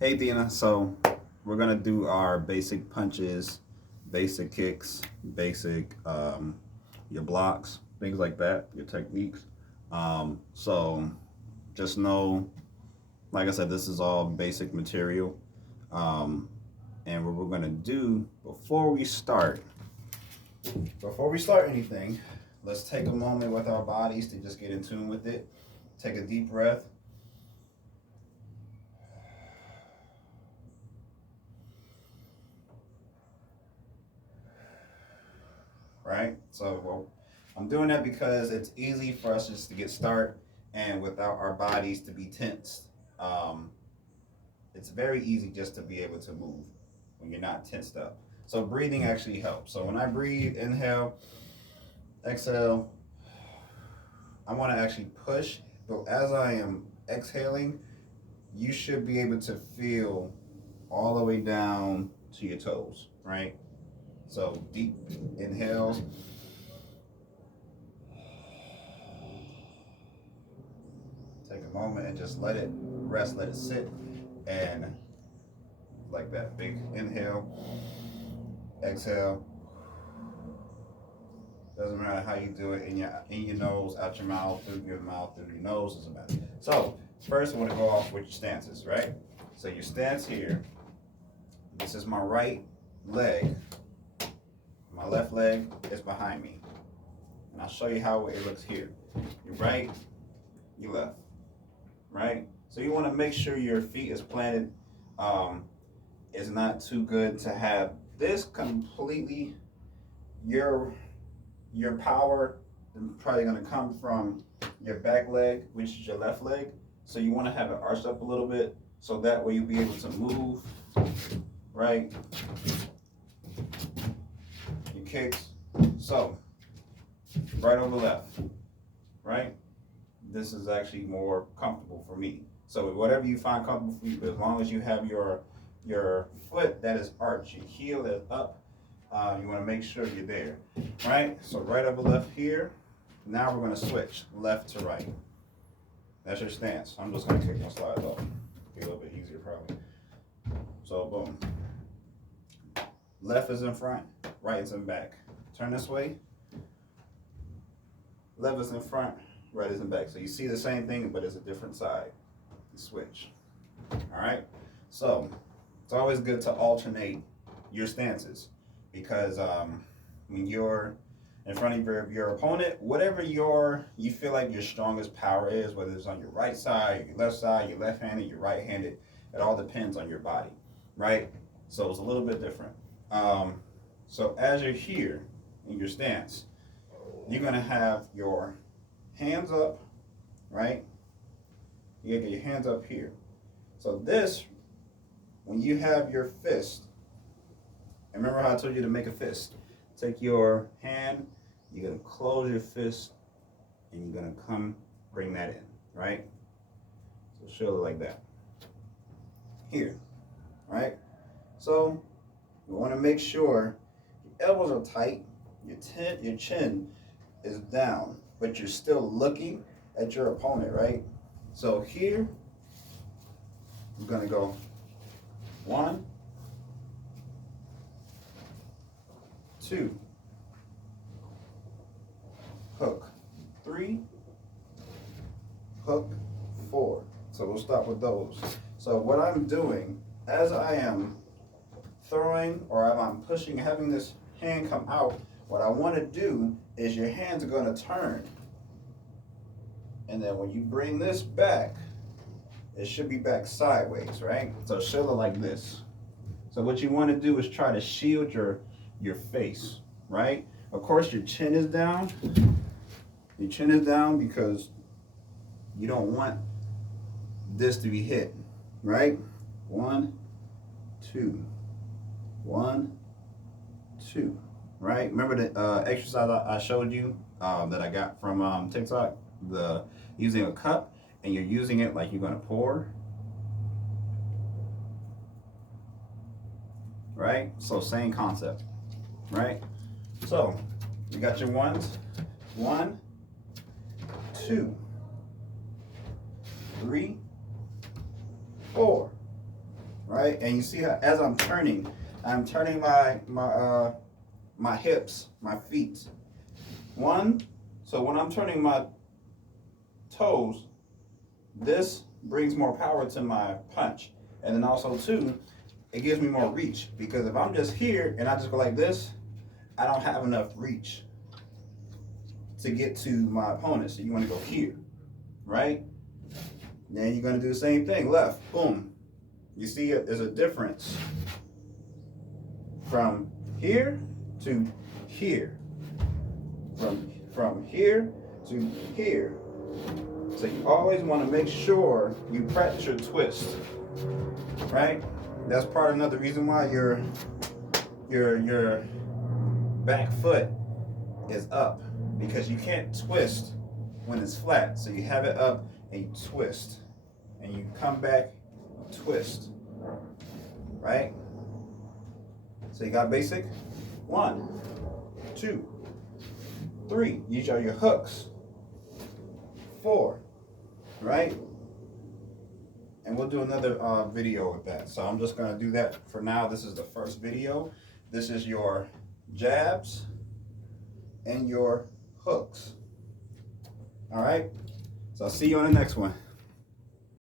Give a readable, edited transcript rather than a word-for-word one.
Hey Dina, so we're gonna do our basic punches, basic kicks, basic your blocks, things like that, your techniques. So just know, like I said, this is all basic material. Um, and what we're gonna do before we start anything, let's take a moment with our bodies to just get in tune with it. Take a deep breath. Right? So, well, I'm doing that because it's easy for us just to get started and without our bodies to be tensed. Um, it's very easy just to be able to move when you're not tensed up. So, breathing actually helps. So, when I breathe, inhale, exhale, I want to actually push. But as I am exhaling, you should be able to feel all the way down to your toes, right? So, deep inhales. Take a moment and just let it rest, let it sit, and like that. Big inhale, exhale. Doesn't matter how you do it, in your nose, out your mouth, through your mouth, through your nose, doesn't matter. So first, I want to go off with your stances, right? So your stance here. This is my right leg. My left leg is behind me, and I'll show you how it looks here. Your right, your left, right? So you want to make sure your feet is planted. It's not too good to have this completely. Your power is probably going to come from your back leg, which is your left leg. So you want to have it arched up a little bit, so that way you'll be able to move, right? Your kicks. So right over left, right? This is actually more comfortable for me. So whatever you find comfortable for you, as long as you have your foot that is arched, your heel is up, you want to make sure you're there, right? So right over left here. Now we're going to switch left to right. That's your stance. I'm just going to kick my slides off. Be a little bit easier probably. So boom. Left is in front, right is in back. Turn this way. Left is in front, right is in back. So you see the same thing, but it's a different side. You switch. All right. So it's always good to alternate your stances because when you're in front of your opponent, whatever you feel like your strongest power is, whether it's on your right side, your left-handed, your right-handed, it all depends on your body, right? So it's a little bit different. So as you're here in your stance, you're gonna have your hands up, right? You gotta get your hands up here. So this, when you have your fist, and remember how I told you to make a fist? Take your hand, you're gonna close your fist, and you're gonna bring that in, right? So show it like that. Here, right? So you wanna make sure your elbows are tight, your chin is down, but you're still looking at your opponent, right? So here, I'm gonna go 1, 2, hook, 3, hook, 4. So we'll start with those. So what I'm doing as I am throwing or as I'm pushing, having this hand come out, what I want to do is your hands are going to turn. And then when you bring this back, it should be back sideways, right? So it should look like this. So what you want to do is try to shield your face, right? Of course, your chin is down. Your chin is down because you don't want this to be hit, right? 1, 2, 1, 2, right? Remember the exercise I showed you that I got from TikTok, the using a cup, and you're using it like you're gonna pour, right? So same concept, right? So you got your ones, 1, 2, 3, 4, right? And you see how as I'm turning my hips, my feet. One, so when I'm turning my toes, this brings more power to my punch. And then also two, it gives me more reach, because if I'm just here and I just go like this, I don't have enough reach to get to my opponent. So you want to go here, right? Then you're going to do the same thing, left, boom. You see there's a difference from here to here, from here to here. So you always want to make sure you practice your twist, right? That's part of another reason why your back foot is up, because you can't twist when it's flat. So you have it up and you twist, and you come back, twist, right? So you got basic, 1, 2, 3. These are your hooks. 4, right? And we'll do another video with that. So I'm just gonna do that for now. This is the first video. This is your jabs and your hooks. All right? So I'll see you on the next one.